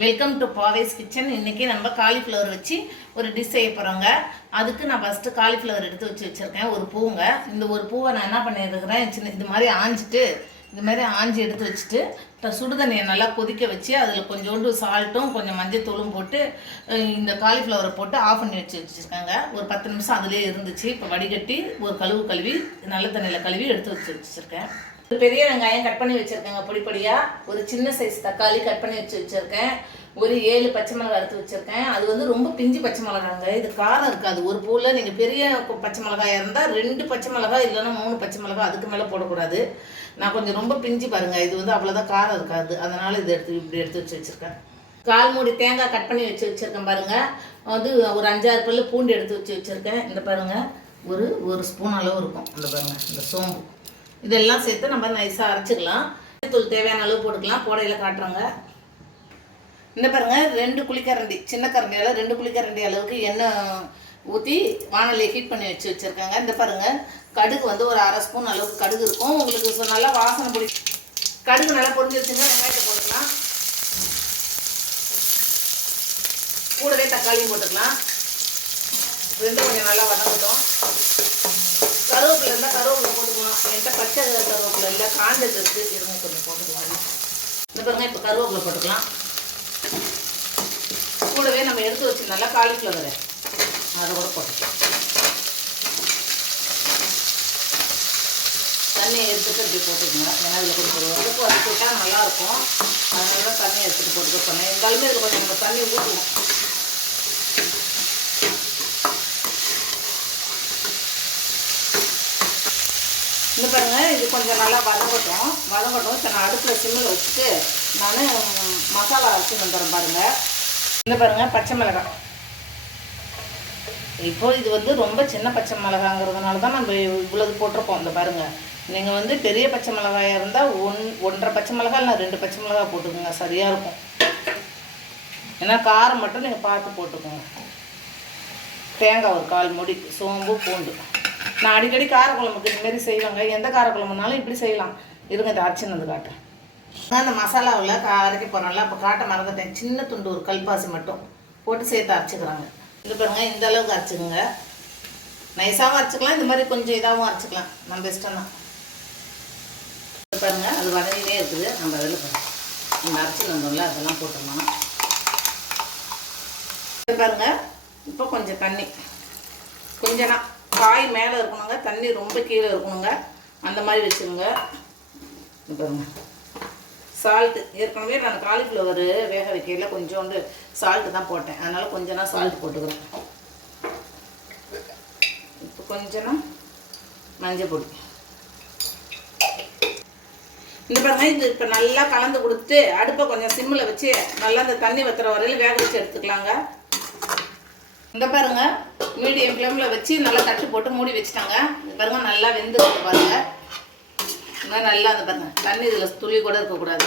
Welcome to பாவேஸ் kitchen இன்னைக்கு நம்ம cauliflower வச்சு ஒரு டிஷ் செய்ய போகிறோங்க அதுக்கு நான் ஃபஸ்ட்டு காலிஃப்ளவர் எடுத்து வச்சு வச்சுருக்கேன். ஒரு பூங்க இந்த ஒரு பூவை நான் என்ன பண்ணியிருக்கிறேன்? சின்ன இது மாதிரி ஆஞ்சிட்டு இது மாதிரி ஆஞ்சி எடுத்து வச்சுட்டு சுடுதண்ணியை சுடு தண்ணியை நல்லா கொதிக்க வச்சு அதில் கொஞ்சோண்டு சால்ட்டும் கொஞ்சம் மஞ்சத்தூளும் போட்டு இந்த காலிஃப்ளவரை போட்டு ஆஃப் பண்ணி வச்சு வச்சுருக்காங்க. ஒரு பத்து நிமிஷம் அதிலே இருந்துச்சு. இப்போ வடிகட்டி ஒரு கழுவு கழுவி நல்ல தண்ணியில் கழுவி எடுத்து வச்சு வச்சுருக்கேன். ஒரு பெரிய வெங்காயம் கட் பண்ணி வச்சுருக்கேங்க பொடி பொடியாக ஒரு சின்ன சைஸ் தக்காளி கட் பண்ணி வச்சு வச்சுருக்கேன். ஒரு ஏழு பச்சை மிளகாய் எடுத்து வச்சுருக்கேன். அது வந்து ரொம்ப பிஞ்சு பச்சை மிளகாங்க. இது காரம் இருக்காது. ஒரு பூவில் நீங்கள் பெரிய பச்சை மிளகாயாக இருந்தால் ரெண்டு பச்சை மிளகாய் இல்லைன்னா மூணு பச்சை மிளகாய் அதுக்கு மேலே போடக்கூடாது. நான் கொஞ்சம் ரொம்ப பிஞ்சு பாருங்கள் இது வந்து அவ்வளோதான் காரம் இருக்காது. அதனால் இதை எடுத்து இப்படி எடுத்து வச்சு வச்சுருக்கேன். கால் மூடி தேங்காய் கட் பண்ணி வச்சு வச்சுருக்கேன் பாருங்கள் வந்து ஒரு அஞ்சாறு பல்லு பூண்டு எடுத்து வச்சு வச்சுருக்கேன். இந்த பாருங்க. ஒரு ஒரு ஸ்பூன் அளவு இருக்கும். இந்த பாருங்கள் இந்த சோம்பு. இதெல்லாம் சேர்த்து நம்ம நைஸாக அரைச்சிக்கலாம். தூள் தேவையான அளவு போட்டுக்கலாம். போடையில் காட்டுறோங்க. இந்த பாருங்க ரெண்டு குளிக்கரண்டி சின்ன கரண்டியால் ரெண்டு குளிக்கரண்டி அளவுக்கு எண்ணெய் ஊற்றி வானலியை ஹீட் பண்ணி வச்சு வச்சுருக்காங்க. இந்த பாருங்க கடுகு வந்து ஒரு அரை ஸ்பூன் அளவுக்கு கடுகு இருக்கும். உங்களுக்கு நல்லா வாசனை பிடி கடுகு நல்லா பொரிஞ்சிருச்சுன்னா வெங்காயத்தை போட்டுக்கலாம். கூடவே தக்காளியும் போட்டுக்கலாம். ரெண்டும் கொஞ்சம் நல்லா வதங்கட்டும். கருவேப்பிலை இருந்தால் கருவேப்பிலை போட்டுக்கலாம். என்கிட்ட பச்சை கருவேப்பிலை இல்லை காஞ்சது இருக்குது இருங்க கொஞ்சம் போட்டுக்கலாம். இந்த பாருங்க இப்போ கருவேப்பிலை போட்டுக்கலாம். கூடவே நம்ம எடுத்து வச்சு நல்லா காலிஃப்ளவர் அதை கூட போட்டுக்கலாம். தண்ணியை எடுத்துட்டு இப்படி போட்டுக்கோங்க. ஏன்னா இதில் கொஞ்சம் ஒரு வதக்கு வதக்கி நல்லாயிருக்கும். அதனால தண்ணி எடுத்துகிட்டு போட்டுக்க சொன்னேன். இருந்தாலுமே இதில் கொஞ்சம் நம்ம தண்ணி ஊற்றுவோம் இந்த பாருங்கள் இது கொஞ்சம் நல்லா வதங்கட்டும். வதங்கட்டும். இப்போ நான் அடுப்பில் சிம்மில் வச்சுட்டு நான் மசாலா அரைச்சி வந்துடுறேன் பாருங்கள் இந்த பாருங்க பச்சை மிளகாய் இப்போ இது வந்து ரொம்ப சின்ன பச்சை மிளகாங்கிறதுனால தான் நம்ம இவ்வளவு போட்டிருக்கோம். இந்த பாருங்க. நீங்கள் வந்து பெரிய பச்சை மிளகாயாக இருந்தால் ஒன் ஒன்றரை பச்சை மிளகாய் இல்லை ரெண்டு பச்சை மிளகாய் போட்டுக்கோங்க. சரியாக இருக்கும். ஏன்னா காரம் மட்டும் நீங்கள் பார்த்து போட்டுக்கோங்க. தேங்காய் ஒரு கால் மூடி சோம்பு பூண்டு. நான் அடிக்கடி காரக்குழம்புக்கு இதுமாரி செய்வேங்க செய்வாங்க. எந்த காரக்குழம்புனாலும் இப்படி செய்யலாம். இருங்க இந்த அரைச்சினது காட்டுறேன். அந்த மசாலாவில் கா அரைக்க போகிறோம்ல அப்போ காட்ட மறந்துட்டேன். சின்ன துண்டு ஒரு கல்பாசி மட்டும். போட்டு சேர்த்து அரைச்சிக்கிறாங்க. இது பாருங்க இந்த அளவுக்கு அரைச்சிக்கோங்க. நைஸாகவும் அரைச்சிக்கலாம் இந்த மாதிரி கொஞ்சம் இதாகவும் அரைச்சிக்கலாம். நம்ம இஷ்டம் தான் இது பாருங்க அது வதங்கினே இருக்குது. நம்ம அதில் பாருங்க இந்த அரைச்சி வந்தோம்ல அதெல்லாம் போட்டோம்னா இது பாருங்க இப்போ கொஞ்சம் தண்ணி. கொஞ்சம் காய் மேலே இருக்கணுங்க தண்ணி ரொம்ப கீழே இருக்கணுங்க. அந்த மாதிரி வச்சுருங்க இது பாருங்க. சால்ட்டு ஏற்கனவே நான் காலிஃப்ளவர் வேக வைக்கையில் கொஞ்சோண்டு சால்ட்டு தான் போட்டேன். அதனால் கொஞ்சம் நான் சால்ட் போட்டுக்கிறேன். இப்போ கொஞ்சம் மஞ்சள் பொடி. இந்த பாருங்க இது இப்போ நல்லா கலந்து கொடுத்துட்டு அடுப்பை கொஞ்சம் சிம்மில் வச்சு நல்லா அந்த தண்ணி வத்துற வரையில் வேக வச்சு எடுத்துக்கலாங்க. இந்த பாருங்க மீடியம் ஃப்ளேமில் வச்சு நல்லா தட்டு போட்டு மூடி வச்சுட்டாங்க. இந்த பாருங்க நல்லா வெந்து பாருங்கள் இன்னும் நல்லா அந்த பாருங்கள் தண்ணி இதில் துளி கூட இருக்கக்கூடாது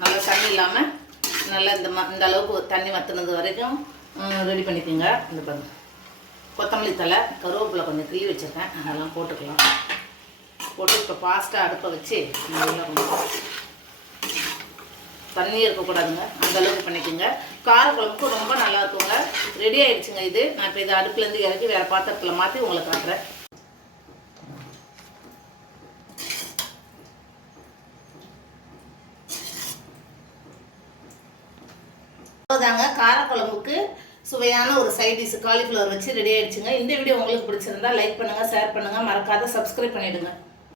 நல்லா தண்ணி இல்லாமல் நல்லா இந்த ம இந்த அளவுக்கு தண்ணி வத்துனது வரைக்கும் ரெடி பண்ணிக்கோங்க. இந்த பாருங்க கொத்தமல்லி தலை கருவேப்பிலை கொஞ்சம் கிள்ளி வச்சுருக்கேன். அதெல்லாம் போட்டுக்கலாம். போட்டு இப்போ ஃபாஸ்ட்டாக அடுப்பை வச்சு நல்லா கொஞ்சம் தண்ணி இருக்கக்கூடாதுங்க அந்த அளவுக்கு பண்ணிக்கோங்க. காரக்குழம்புக்கு ரொம்ப நல்லா இருக்குங்க. ரெடி ஆகிடுச்சுங்க இது. நான் இப்போ இதை அடுப்புலேருந்து இறக்கி வேறு பாத்திரத்தில் மாற்றி உங்களுக்கு காட்டுறேன். அவ்வளோதாங்க காரக்குழம்புக்கு சுவையான ஒரு சைடிஷ் காலிஃப்ளவர் வச்சு ரெடி ஆயிடுச்சுங்க. இந்த வீடியோ உங்களுக்கு பிடிச்சிருந்தா லைக் பண்ணுங்கள் ஷேர் பண்ணுங்கள் மறக்காத சப்ஸ்கிரைப் பண்ணிவிடுங்க